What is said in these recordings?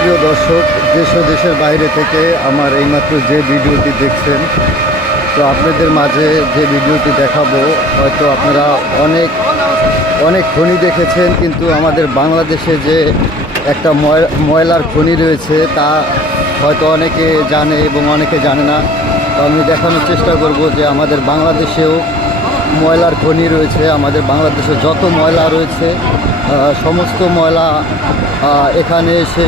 সুপ্রিয় দর্শক, দেশ ও দেশের বাইরে থেকে আমার এইমাত্র যে ভিডিওটি দেখছেন, তো আপনাদের মাঝে যে ভিডিওটি দেখাবো, হয়তো আপনারা অনেক অনেক খনি দেখেছেন, কিন্তু আমাদের বাংলাদেশে যে একটা ময়লার খনি রয়েছে তা হয়তো অনেকে জানে এবং অনেকে জানে না। তো আমি দেখানোর চেষ্টা করব যে আমাদের বাংলাদেশেও ময়লার খনি রয়েছে। আমাদের বাংলাদেশে যত ময়লা রয়েছে সমস্ত ময়লা এখানে এসে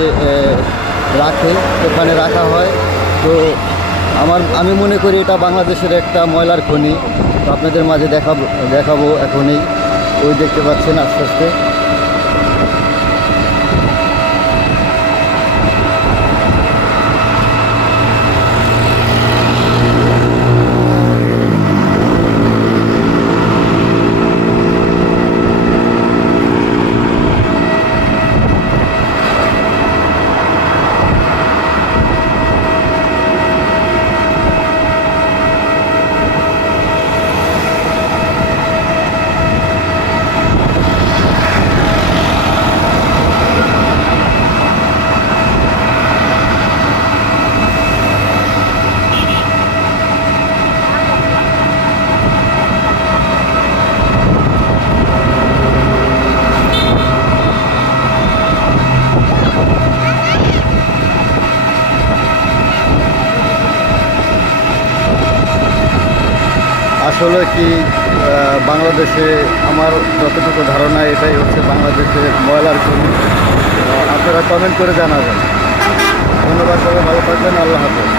এখানে রাখা হয়। তো আমি মনে করি এটা বাংলাদেশের একটা ময়লার খনি। তো আপনাদের মাঝে দেখাবো এখনই। ওই দেখতে পাচ্ছেন আস্তে আস্তে। আসলে কি বাংলাদেশে আমার যতটুকু ধারণা এটাই হচ্ছে বাংলাদেশের ময়লার খনি। আপনারা কমেন্ট করে জানাবেন। ধন্যবাদ, সবাই ভালো থাকবেন। আল্লাহ হাফেজ।